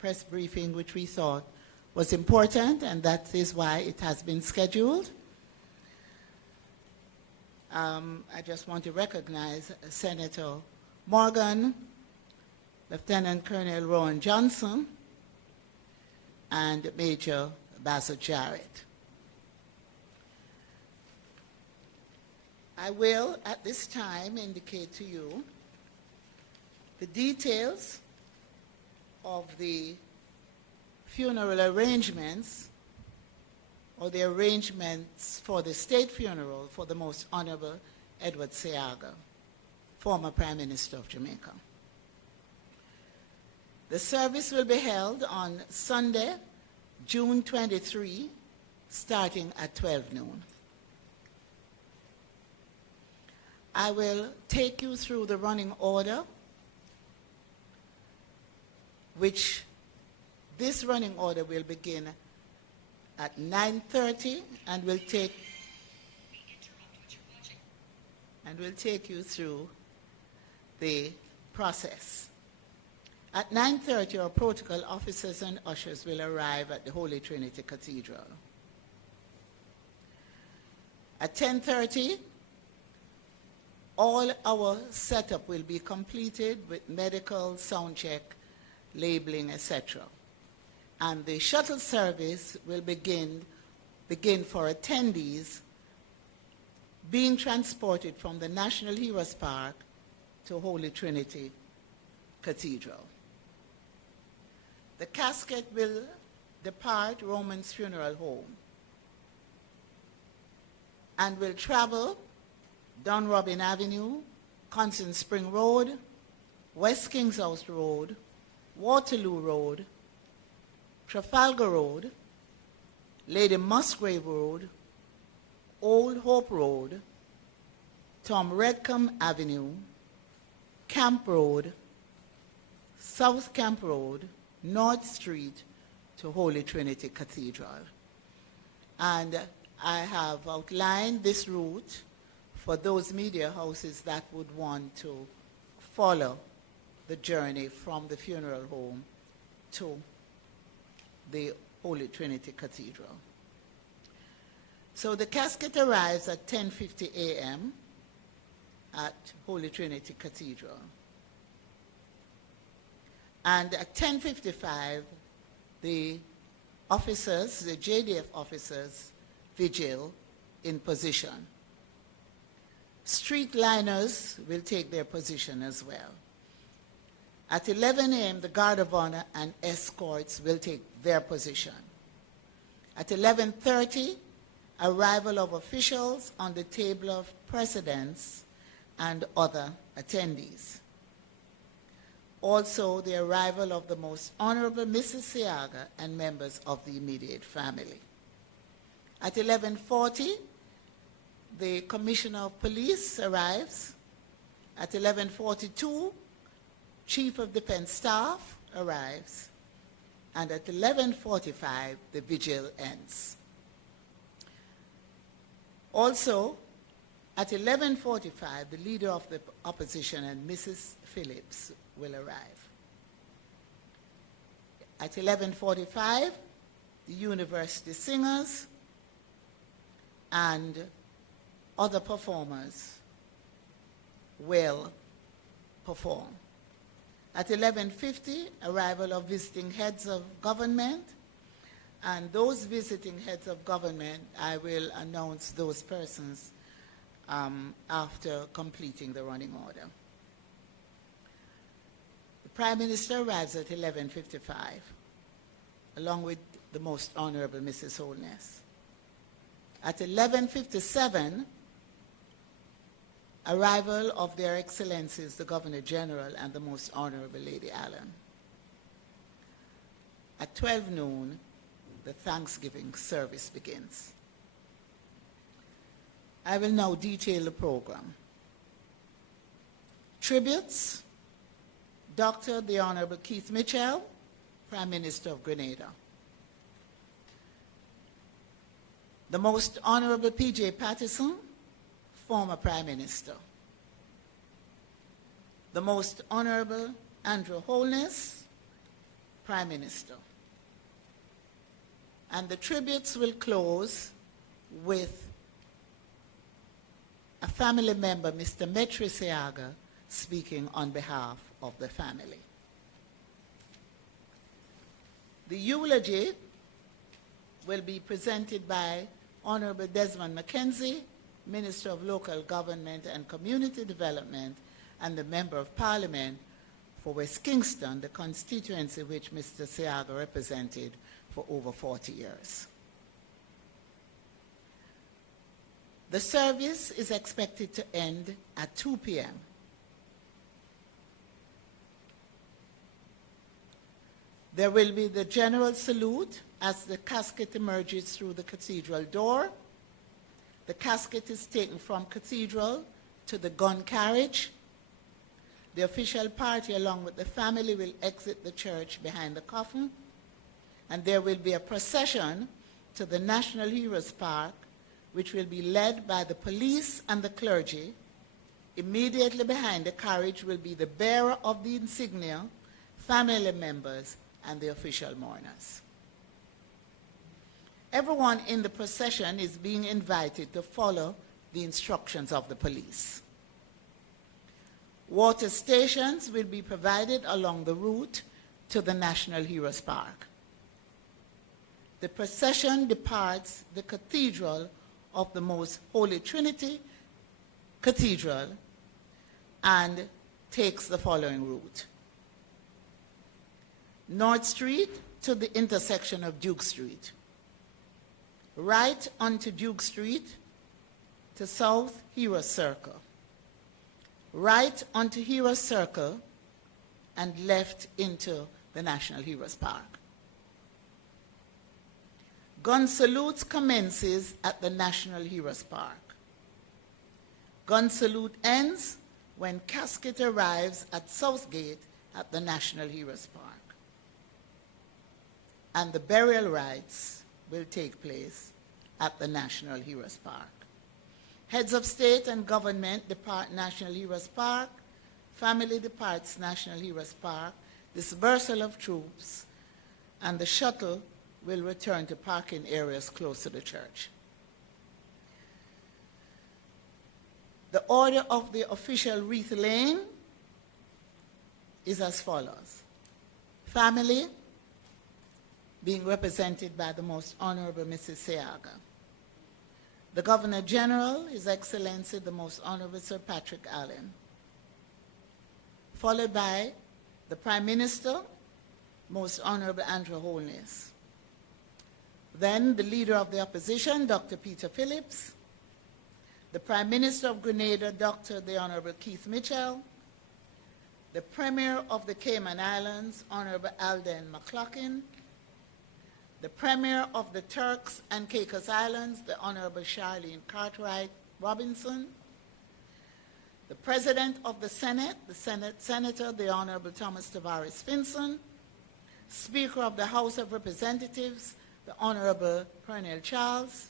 press briefing which we thought was important, and that is why it has been scheduled. I just want to recognize Senator Morgan, Lieutenant Colonel Rowan Johnson, and Major Basil Jarrett. I will, at this time, indicate to you the details of the funeral arrangements, or the arrangements for the state funeral for the Most Honourable Edward Seaga, former Prime Minister of Jamaica. The service will be held on Sunday, June 23, starting at 12 noon. I will take you through the running order, which this running order will begin at 9:30 and will take you through the process. At 9:30, our protocol officers and ushers will arrive at the Holy Trinity Cathedral. At 10:30, all our setup will be completed with medical, sound check, labeling, etc. And the shuttle service will begin for attendees being transported from the National Heroes Park to Holy Trinity Cathedral. The casket will depart Roman's Funeral Home and will travel Don Robin Avenue, Constant Spring Road, West Kings House Road, Waterloo Road, Trafalgar Road, Lady Musgrave Road, Old Hope Road, Tom Redcombe Avenue, Camp Road, South Camp Road, North Street to Holy Trinity Cathedral. And I have outlined this route for those media houses that would want to follow the journey from the funeral home to the Holy Trinity Cathedral. So the casket arrives at 10:50 a.m. at Holy Trinity Cathedral. And at 10:55, the officers, the JDF officers, vigil in position. Street liners will take their position as well. At 11 a.m., the Guard of Honor and escorts will take their position. At 11:30, arrival of officials on the table of precedence and other attendees. Also, the arrival of the Most Honourable Mrs. Seaga and members of the immediate family. At 11:40, the Commissioner of Police arrives. At 11:42, Chief of Defense Staff arrives. And at 11:45, the vigil ends. Also, at 11:45, the Leader of the Opposition and Mrs. Phillips will arrive. At 11:45, the university singers and other performers will perform. At 11:50, arrival of visiting heads of government, and those visiting heads of government, I will announce those persons after completing the running order. The Prime Minister arrives at 11:55, along with the Most Honourable Mrs. Holness. At 11:57, arrival of Their Excellencies, the Governor General and the Most Honourable Lady Allen. At 12 noon, the Thanksgiving service begins. I will now detail the program. Tributes: Dr. the Honourable Keith Mitchell, Prime Minister of Grenada. The Most Honourable P.J. Patterson, former Prime Minister. The Most Honourable Andrew Holness, Prime Minister. And the tributes will close with a family member, Mr. Metri Seaga, speaking on behalf of the family. The eulogy will be presented by Honourable Desmond Mackenzie, Minister of Local Government and Community Development and the Member of Parliament for West Kingston, the constituency which Mr. Seaga represented for over 40 years. The service is expected to end at 2 p.m. There will be the general salute as the casket emerges through the cathedral door. The casket is taken from cathedral to the gun carriage. The official party, along with the family, will exit the church behind the coffin, and there will be a procession to the National Heroes Park, which will be led by the police and the clergy. Immediately behind the carriage will be the bearer of the insignia, family members, and the official mourners. Everyone in the procession is being invited to follow the instructions of the police. Water stations will be provided along the route to the National Heroes Park. The procession departs the Cathedral of the Most Holy Trinity Cathedral and takes the following route. North Street to the intersection of Duke Street. Right onto Duke Street to South Hero Circle. Right onto Hero Circle and left into the National Heroes Park. Gun salute commences at the National Heroes Park. Gun salute ends when casket arrives at Southgate at the National Heroes Park. And the burial rites will take place at the National Heroes Park. Heads of state and government depart National Heroes Park. Family departs National Heroes Park. Dispersal of troops, and the shuttle will return to parking areas close to the church. The order of the official wreath laying is as follows. Family being represented by the Most Honourable Mrs. Seaga. The Governor General, His Excellency the Most Honourable Sir Patrick Allen. Followed by the Prime Minister, Most Honourable Andrew Holness. Then the Leader of the Opposition, Dr. Peter Phillips. The Prime Minister of Grenada, Dr. the Honourable Keith Mitchell. The Premier of the Cayman Islands, Honourable Alden McLaughlin. The Premier of the Turks and Caicos Islands, the Honourable Charlene Cartwright Robinson. The President of the Senate Senator, the Honourable Thomas Tavares Finson. Speaker of the House of Representatives, the Honourable Pernell Charles.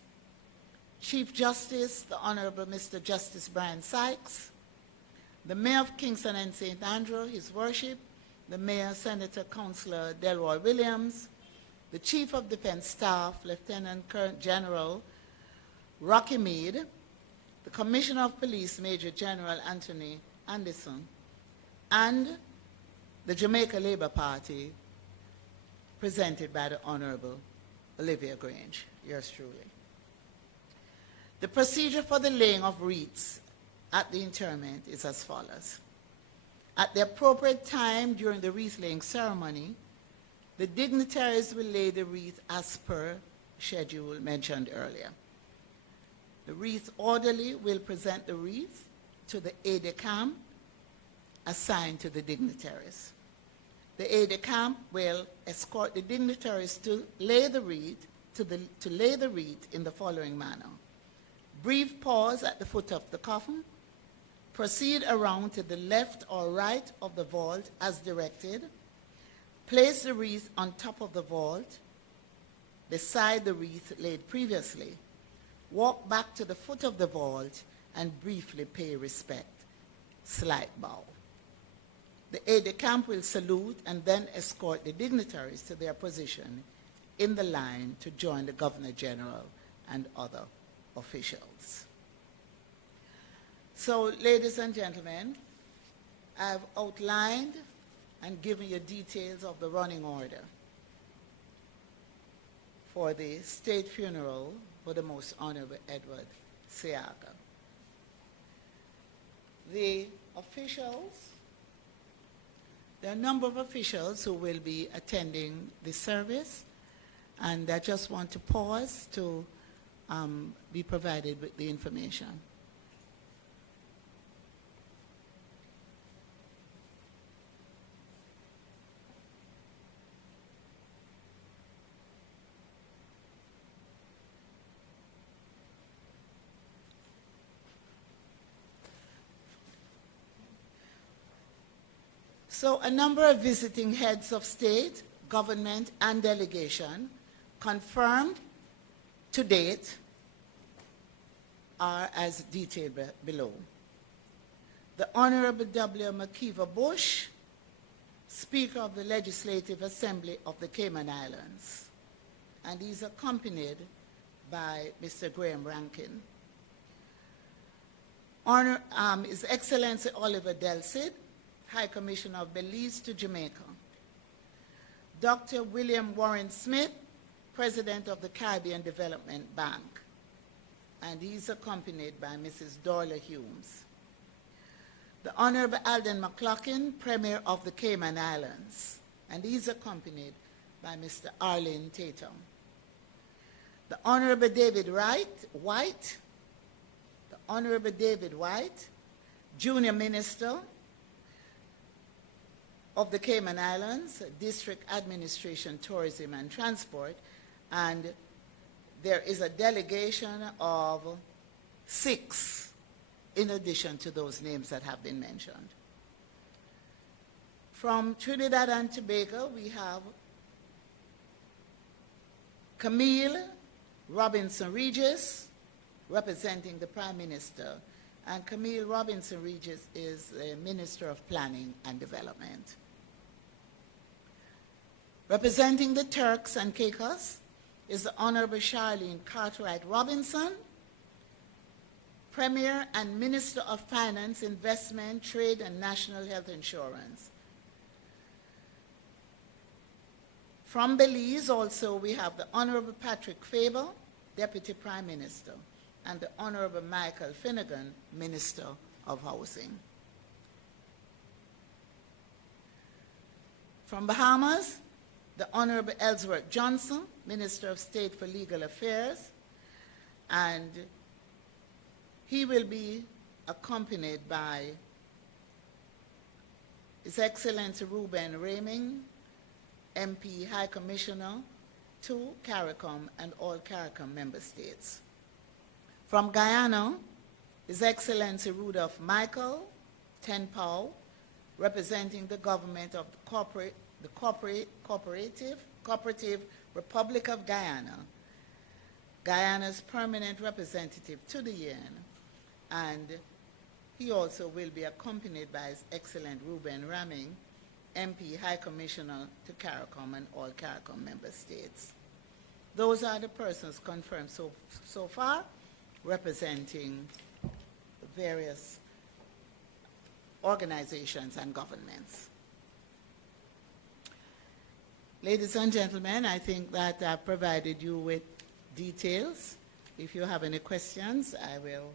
Chief Justice, the Honourable Mr. Justice Brian Sykes. The Mayor of Kingston and St. Andrew, His Worship, the Mayor, Senator, Councillor Delroy Williams. The Chief of Defence Staff, Lieutenant Colonel General Rocky Meade. The Commissioner of Police, Major General Anthony Anderson. And the Jamaica Labour Party, presented by the Honourable Olivia Grange, yours truly. The procedure for the laying of wreaths at the interment is as follows. At the appropriate time during the wreath-laying ceremony, the dignitaries will lay the wreath as per schedule mentioned earlier. The wreath orderly will present the wreath to the aide-de-camp assigned to the dignitaries. The aide-de-camp will escort the dignitaries to lay the wreath in the following manner. Brief pause at the foot of the coffin. Proceed around to the left or right of the vault as directed. Place the wreath on top of the vault, beside the wreath laid previously. Walk back to the foot of the vault and briefly pay respect. Slight bow. The aide-de-camp will salute and then escort the dignitaries to their position in the line to join the Governor General and other officials. So, ladies and gentlemen, I've outlined and given you details of the running order for the state funeral for the Most Honourable Edward Seaga. The officials, there are a number of officials who will be attending the service, and I just want to pause to be provided with the information. So a number of visiting heads of state, government, and delegation confirmed to date are as detailed below. The Honourable W. McKeever Bush, Speaker of the Legislative Assembly of the Cayman Islands, and he's accompanied by Mr. Graham Rankin. His Excellency Oliver Delcid, High Commissioner of Belize to Jamaica. Dr. William Warren Smith, President of the Caribbean Development Bank, and he's accompanied by Mrs. Dorla Humes. The Honourable Alden McLaughlin, Premier of the Cayman Islands, and he's accompanied by Mr. Arlene Tatum. The Honourable David White, the Honourable David White, Junior Minister of the Cayman Islands, District Administration, Tourism and Transport, and there is a delegation of 6 in addition to those names that have been mentioned. From Trinidad and Tobago, we have Camille Robinson Regis, representing the Prime Minister, and Camille Robinson Regis is the Minister of Planning and Development. Representing the Turks and Caicos is the Honourable Charlene Cartwright Robinson, Premier and Minister of Finance, Investment, Trade and National Health Insurance. From Belize also we have the Honourable Patrick Faber, Deputy Prime Minister, and the Honourable Michael Finnegan, Minister of Housing. From Bahamas, the Honourable Ellsworth Johnson, Minister of State for Legal Affairs, and he will be accompanied by His Excellency Reuben Raming, MP High Commissioner to CARICOM and all CARICOM member states. From Guyana, His Excellency Rudolph Michael Tenpow, representing the government of the Cooperative Republic of Guyana, Guyana's permanent representative to the UN, and he also will be accompanied by His Excellent Reuben Raming, MP High Commissioner to CARICOM and all CARICOM member states. Those are the persons confirmed so far, representing various organizations and governments. Ladies and gentlemen, I think that I've provided you with details. If you have any questions, I will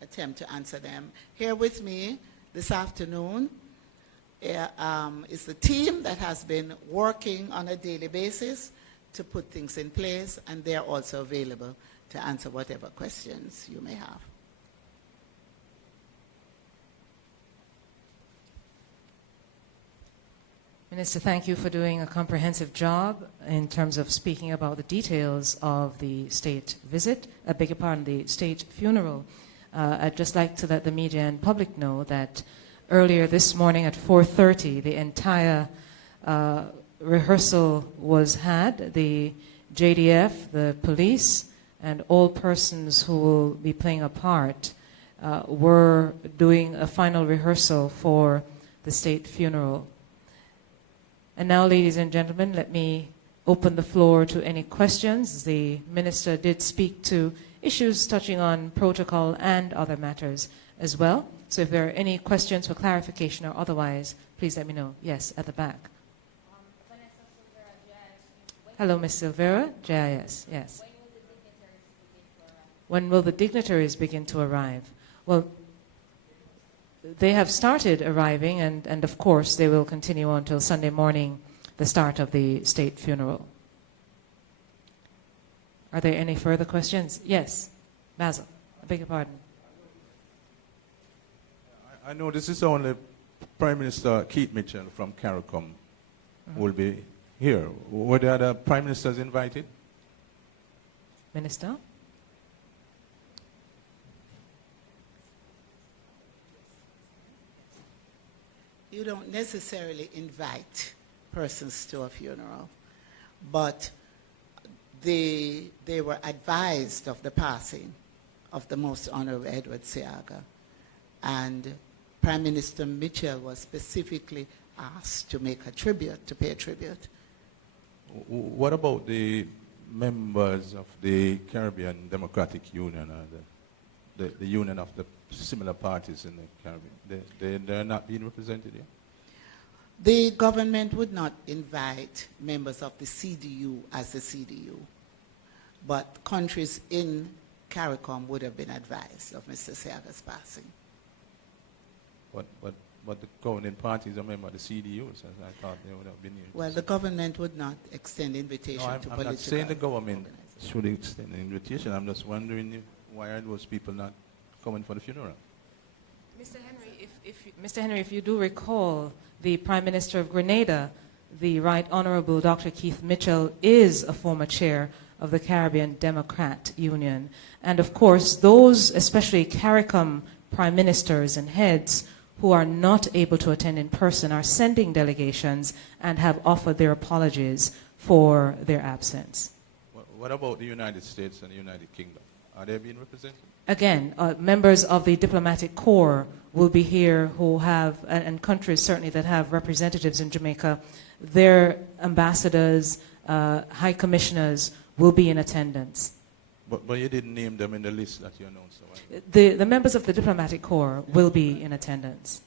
attempt to answer them. Here with me this afternoon is the team that has been working on a daily basis to put things in place, and they are also available to answer whatever questions you may have. Minister, thank you for doing a comprehensive job in terms of speaking about the details of the state visit, beg your pardon, the state funeral. I'd just like to let the media and public know that earlier this morning at 4:30, the entire rehearsal was had. The JDF, the police, and all persons who will be playing a part were doing a final rehearsal for the state funeral. And now, ladies and gentlemen, let me open the floor to any questions. The Minister did speak to issues touching on protocol and other matters as well. So if there are any questions for clarification or otherwise, please let me know. Yes, at the back. Hello, Ms. Silvera, JIS, yes. When will the dignitaries begin to arrive? Well, they have started arriving, and of course they will continue on until Sunday morning, the start of the state funeral. Are there any further questions? Yes, Basil, I beg your pardon. I know this is only Prime Minister Keith Mitchell from CARICOM will be here. Were the other Prime Ministers invited? Minister? You don't necessarily invite persons to a funeral, but they were advised of the passing of the Most Honourable Edward Seaga, and Prime Minister Mitchell was specifically asked to make a tribute, to pay a tribute. What about the members of the Caribbean Democratic Union, or the union of the similar parties in the Caribbean? They're not being represented here? The government would not invite members of the CDU as the CDU, but countries in CARICOM would have been advised of Mr. Seaga's passing. But the governing parties are members of the CDU, so I thought they would have been here. Well, the government would not extend invitation to political. I'm not saying the government should extend an invitation. I'm just wondering why are those people not coming for the funeral? Mr. Henry, if you do recall, the Prime Minister of Grenada, the Right Honourable Dr. Keith Mitchell, is a former chair of the Caribbean Democrat Union. And of course, those, especially CARICOM prime ministers and heads, who are not able to attend in person are sending delegations and have offered their apologies for their absence. What about the United States and the United Kingdom? Are they being represented? Again, members of the diplomatic corps will be here who have, and countries certainly that have representatives in Jamaica, their ambassadors, high commissioners will be in attendance. But you didn't name them in the list that you announced. So the members of the diplomatic corps will be in attendance.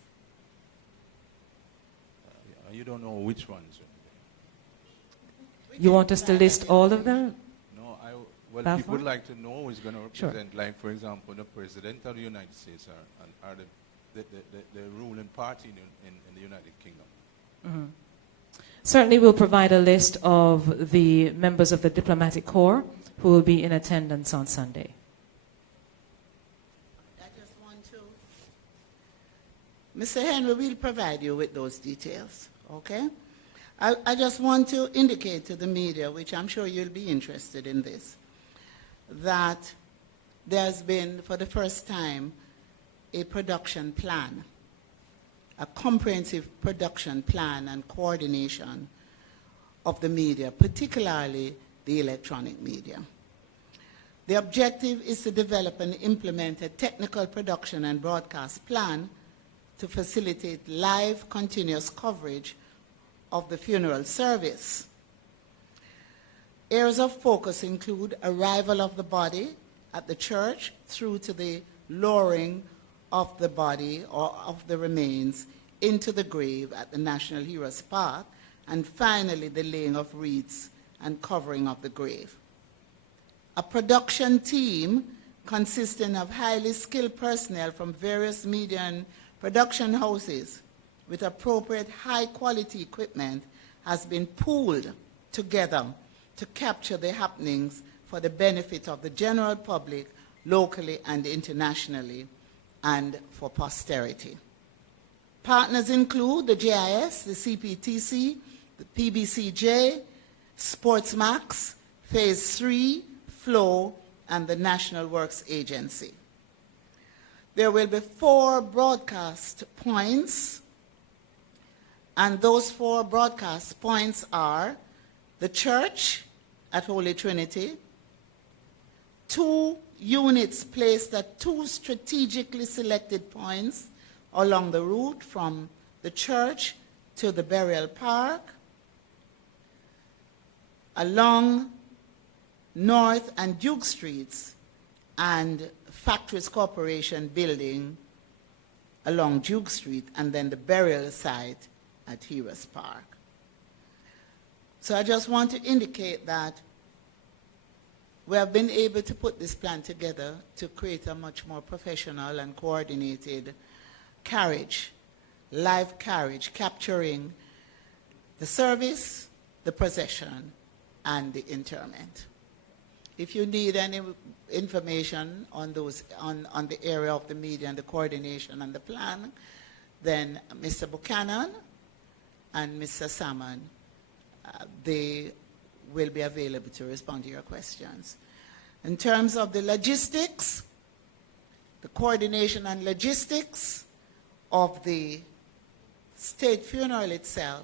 You don't know which ones. You want us to list all of them? No, well, people would like to know who is going to represent, Sure. like, for example, the President of the United States are the ruling party in the United Kingdom. Mm-hmm. Certainly we'll provide a list of the members of the diplomatic corps who will be in attendance on Sunday. I just want to, Mr. Henry, we'll provide you with those details, okay? I just want to indicate to the media, which I'm sure you'll be interested in this, that there's been, for the first time, a production plan, a comprehensive production plan and coordination of the media, particularly the electronic media. The objective is to develop and implement a technical production and broadcast plan to facilitate live, continuous coverage of the funeral service. Areas of focus include arrival of the body at the church through to the lowering of the body or of the remains into the grave at the National Heroes Park, and finally the laying of wreaths and covering of the grave. A production team consisting of highly skilled personnel from various media and production houses with appropriate high-quality equipment has been pooled together to capture the happenings for the benefit of the general public, locally and internationally, and for posterity. Partners include the JIS, the CPTC, the PBCJ, Sportsmax, Phase 3, Flow, and the National Works Agency. There will be 4 broadcast points, and those 4 broadcast points are the church at Holy Trinity, 2 units placed at 2 strategically selected points along the route from the church to the burial park, along North and Duke Streets, and Factories Corporation building along Duke Street, and then the burial site at Heroes Park. So I just want to indicate that we have been able to put this plan together to create a much more professional and coordinated carriage, live carriage, capturing the service, the procession, and the interment. If you need any information on those, on the area of the media and the coordination and the plan, then Mr. Buchanan and Mr. Salmon, they will be available to respond to your questions. In terms of the logistics, the coordination and logistics of the state funeral itself,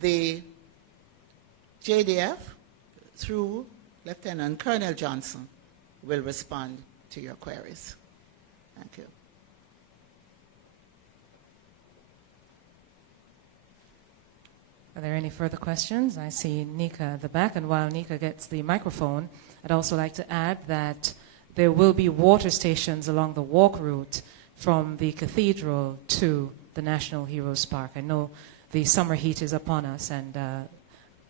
the JDF, through Lieutenant Colonel Johnson, will respond to your queries. Thank you. Are there any further questions? I see Nika at the back, and while Nika gets the microphone, I'd also like to add that there will be water stations along the walk route from the cathedral to the National Heroes Park. I know the summer heat is upon us, and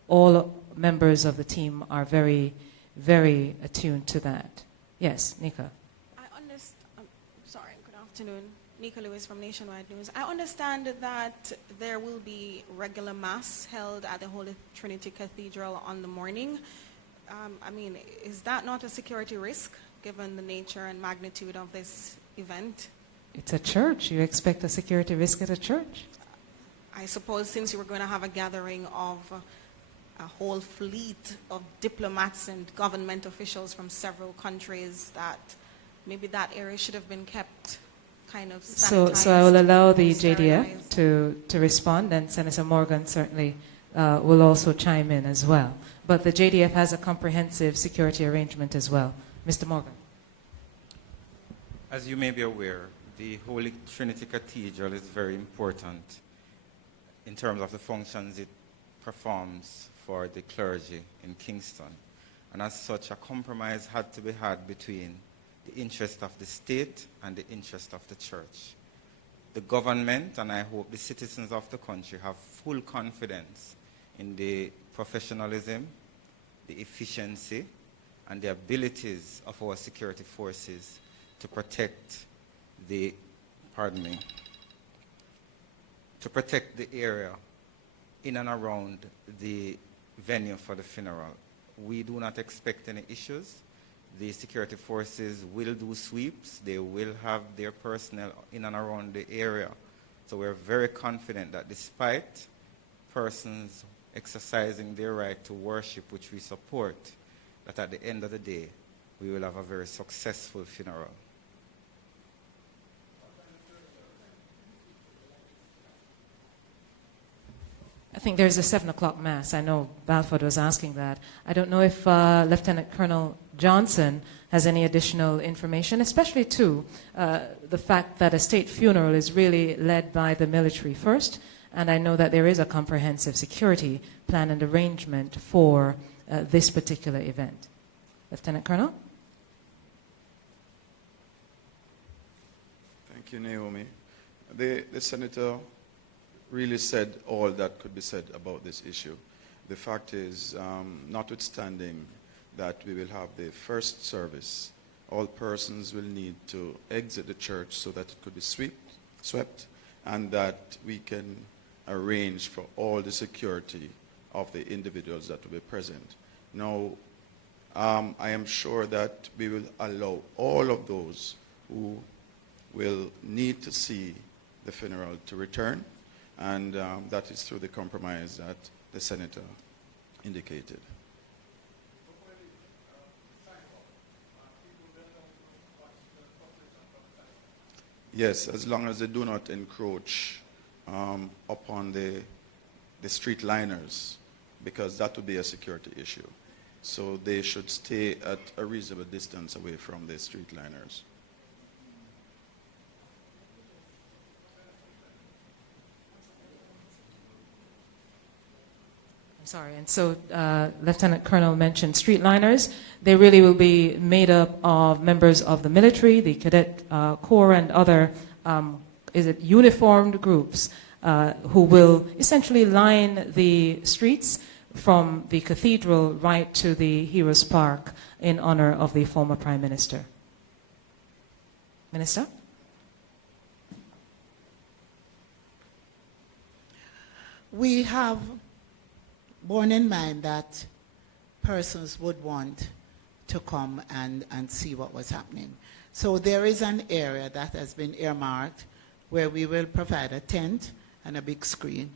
all members of the team are very, very attuned to that. Yes, Nika. Sorry, good afternoon. Nika Lewis from Nationwide News. I understand that there will be regular mass held at the Holy Trinity Cathedral on the morning. I mean, is that not a security risk given the nature and magnitude of this event? It's a church. You expect a security risk at a church? I suppose since you were going to have a gathering of a whole fleet of diplomats and government officials from several countries, that maybe that area should have been kept kind of sanitized. So I will allow the sterilized. JDF to respond, and Senator Morgan certainly will also chime in as well. But the JDF has a comprehensive security arrangement as well. Mr. Morgan. As you may be aware, the Holy Trinity Cathedral is very important in terms of the functions it performs for the clergy in Kingston. And as such, a compromise had to be had between the interest of the state and the interest of the church. The government, and I hope the citizens of the country, have full confidence in the professionalism, the efficiency, and the abilities of our security forces to protect the, to protect the area in and around the venue for the funeral. We do not expect any issues. The security forces will do sweeps. They will have their personnel in and around the area. So we're very confident that despite persons exercising their right to worship, which we support, that at the end of the day, we will have a very successful funeral. I think there's a 7 o'clock mass. I know Balfour was asking that. I don't know if Lieutenant Colonel Johnson has any additional information, especially too the fact that a state funeral is really led by the military first, and I know that there is a comprehensive security plan and arrangement for this particular event. Lieutenant Colonel? Thank you, Naomi. The Senator really said all that could be said about this issue. The fact is, notwithstanding that we will have the first service, all persons will need to exit the church so that it could be swept, and that we can arrange for all the security of the individuals that will be present. Now, I am sure that we will allow all of those who will need to see the funeral to return, and that is through the compromise that the Senator indicated. Yes, as long as they do not encroach upon the street liners, because that would be a security issue. So they should stay at a reasonable distance away from the street liners. Sorry, and so Lieutenant Colonel mentioned streetliners. They really will be made up of members of the military, the cadet corps, and other uniformed groups who will essentially line the streets from the cathedral right to the Heroes Park in honor of the former Prime Minister. Minister? We have borne in mind that persons would want to come and see what was happening. So there is an area that has been earmarked where we will provide a tent and a big screen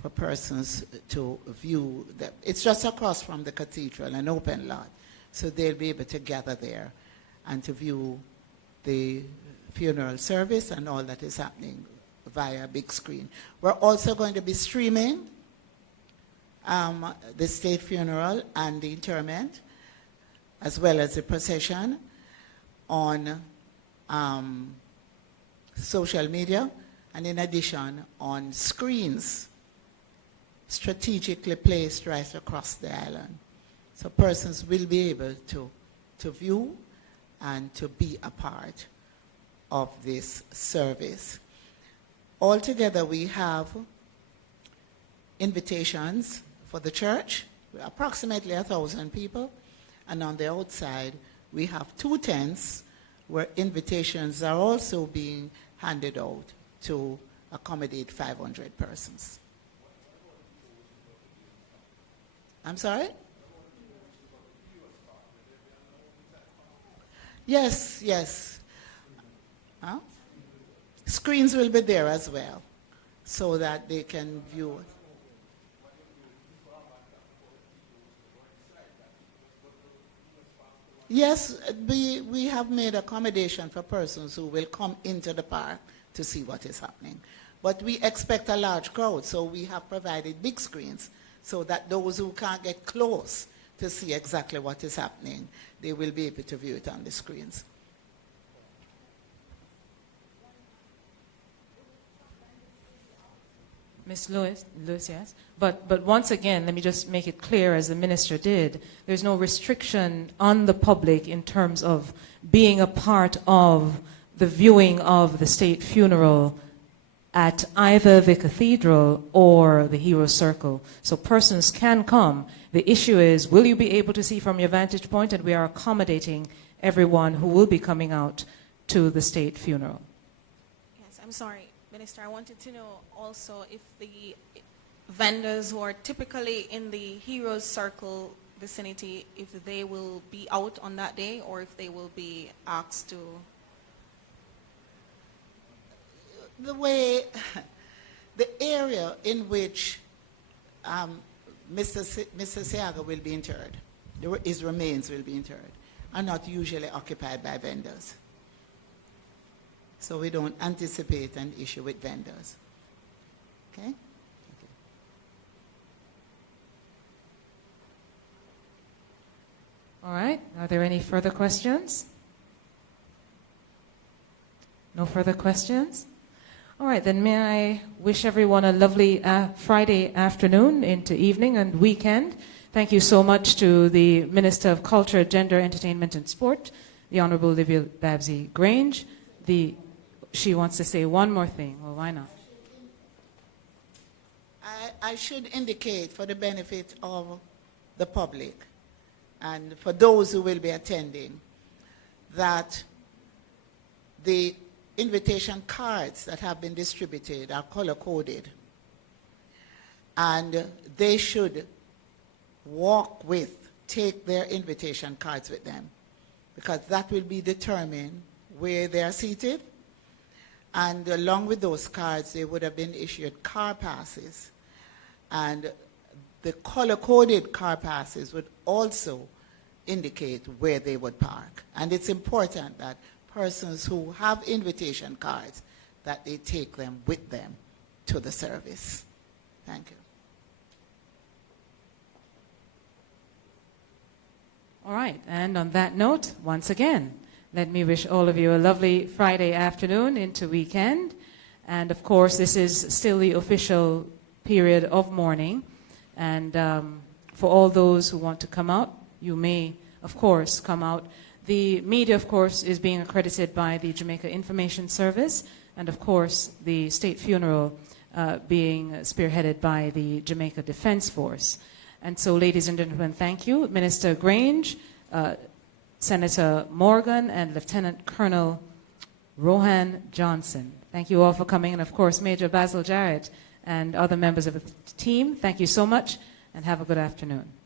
for persons to view. It's just across from the cathedral, an open lot. So they'll be able to gather there and to view the funeral service and all that is happening via a big screen. We're also going to be streaming the state funeral and the interment, as well as the procession, on social media, and in addition on screens strategically placed right across the island. So persons will be able to view and to be a part of this service. Altogether, we have invitations for the church, approximately 1,000 people, and on the outside, we have 2 tents where invitations are also being handed out to accommodate 500 persons. I'm sorry? Yes, yes. Huh? Screens will be there as well, so that they can view it. Yes, we have made accommodation for persons who will come into the park to see what is happening. But we expect a large crowd, so we have provided big screens so that those who can't get close to see exactly what is happening, they will be able to view it on the screens. Ms. Lewis, yes. But once again, let me just make it clear, as the minister did, there's no restriction on the public in terms of being a part of the viewing of the state funeral at either the cathedral or the Hero Circle. So persons can come. The issue is, will you be able to see from your vantage point? And we are accommodating everyone who will be coming out to the state funeral. Yes, I'm sorry. Minister, I wanted to know also if the vendors who are typically in the Heroes Circle vicinity, if they will be out on that day or if they will be asked to. The area in which Mr. Seaga will be interred, his remains will be interred, are not usually occupied by vendors. So we don't anticipate an issue with vendors. Okay? All right. Are there any further questions? No further questions? All right. Then may I wish everyone a lovely Friday afternoon into evening and weekend. Thank you so much to the Minister of Culture, Gender, Entertainment and Sport, the Honourable Olivia Babsey-Grange. She wants to say one more thing. Well, why not? I should indicate, for the benefit of the public and for those who will be attending, that the invitation cards that have been distributed are color-coded, and they should take their invitation cards with them, because that will be determined where they are seated. And along with those cards, they would have been issued car passes. And the color-coded car passes would also indicate where they would park. And it's important that persons who have invitation cards, that they take them with them to the service. Thank you. All right. And on that note, once again, let me wish all of you a lovely Friday afternoon into weekend. And of course, this is still the official period of mourning. And for all those who want to come out, you may, of course, come out. The media, of course, is being accredited by the Jamaica Information Service, and of course, the state funeral being spearheaded by the Jamaica Defense Force. And so, ladies and gentlemen, thank you. Minister Grange, Senator Morgan, and Lieutenant Colonel Rohan Johnson. Thank you all for coming, and of course, Major Basil Jarrett and other members of the team. Thank you so much, and have a good afternoon.